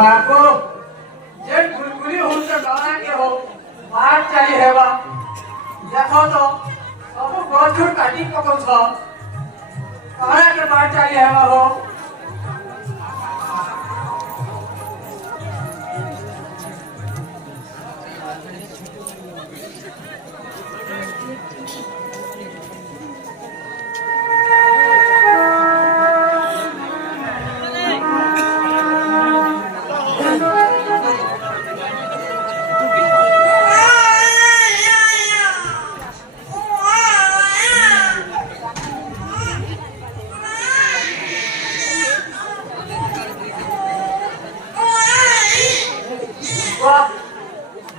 आपको जे गुलगुली हो तो गाना के हो बात चली हेबा देखो तो सब गछुर काटी पकौ छ गाना के बात चली हेबा हो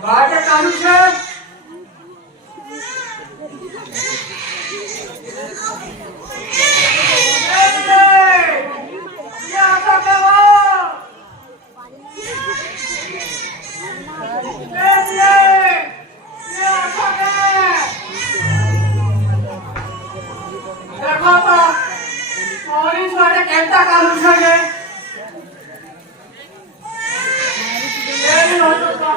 बाटे कानू छे या तो केवा या तो के देखो तो पुलिस वाले केंता कानू छे ये हो तो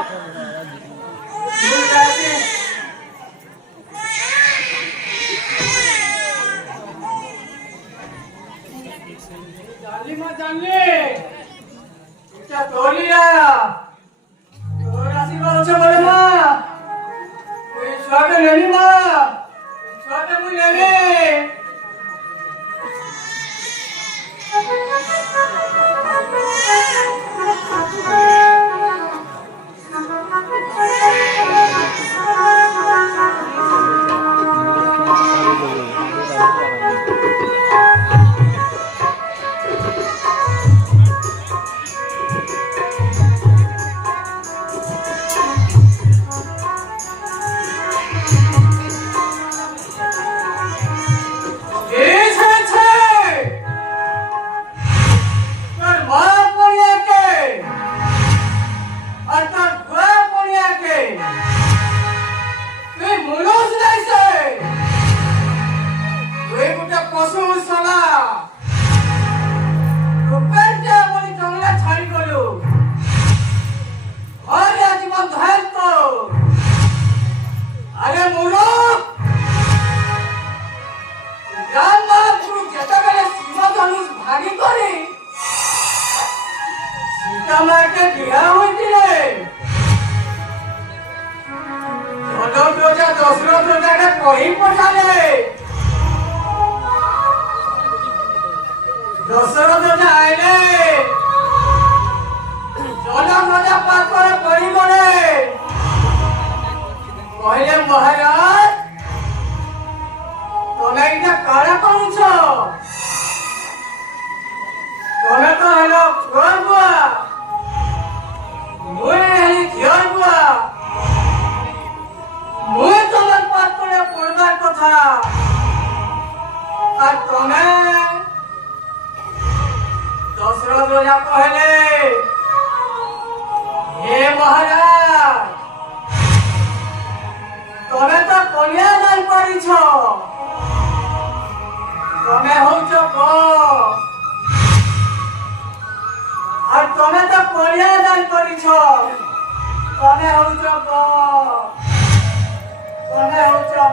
जाली मत जानी क्या तोली आया तो राशि को उसे बोले माँ कोई स्वागत लेनी माँ स्वागत मुझे लेनी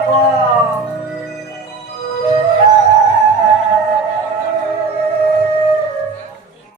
Come